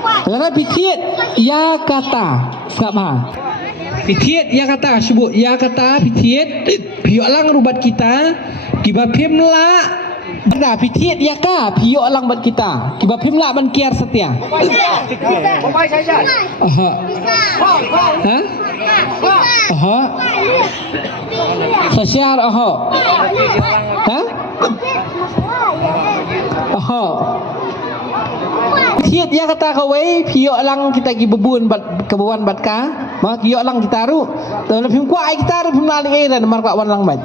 Karena pithiet ya kata Sebab ha pithiet ya kata sebut ya kata pithiet Piok lang rubat kita Kiba phim la Benda pithiet ya ka Piok lang bat kita Kiba phim la ban kiar setia Aha Ha Aha Sasyar aha Ha Aha Thiet ya kata kawai piok lang kita gi bebun bat kebuan bat ka ma piok lang kita ru to phim kwa ai kita ru phim la li ran mar kwa wan lang bat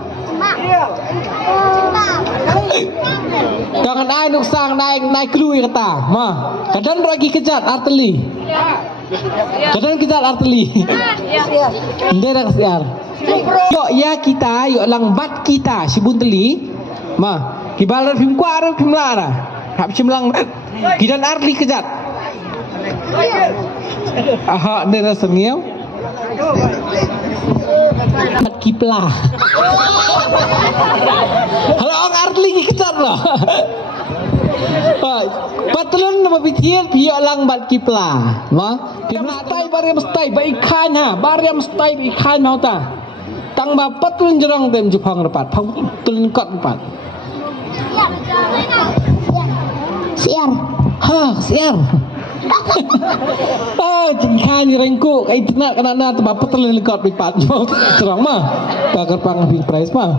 jangan ai nuk sang naik klui kata ma kadang lagi kejat arteli kadang kita arteli ndera kasiar yo ya kita yo lang bat kita sibun teli ma kibal phim kwa ru phim la ra hab chim lang gidan arli kejat aha ndera sengiau bat kipla halo ang arli kejat lah patlon nama pithiet piok lang bat kipla ma mstai bariam mstai bai khan ha bariam mstai bai khan mau ta tang ba patlon jerang tem jupang repat phang tulun kot repat Siar. Ha, siar. Jengkhan ni rengku kai tenak kana tempat petel lekot di pat. Cerang mah. Bakar pang price mah.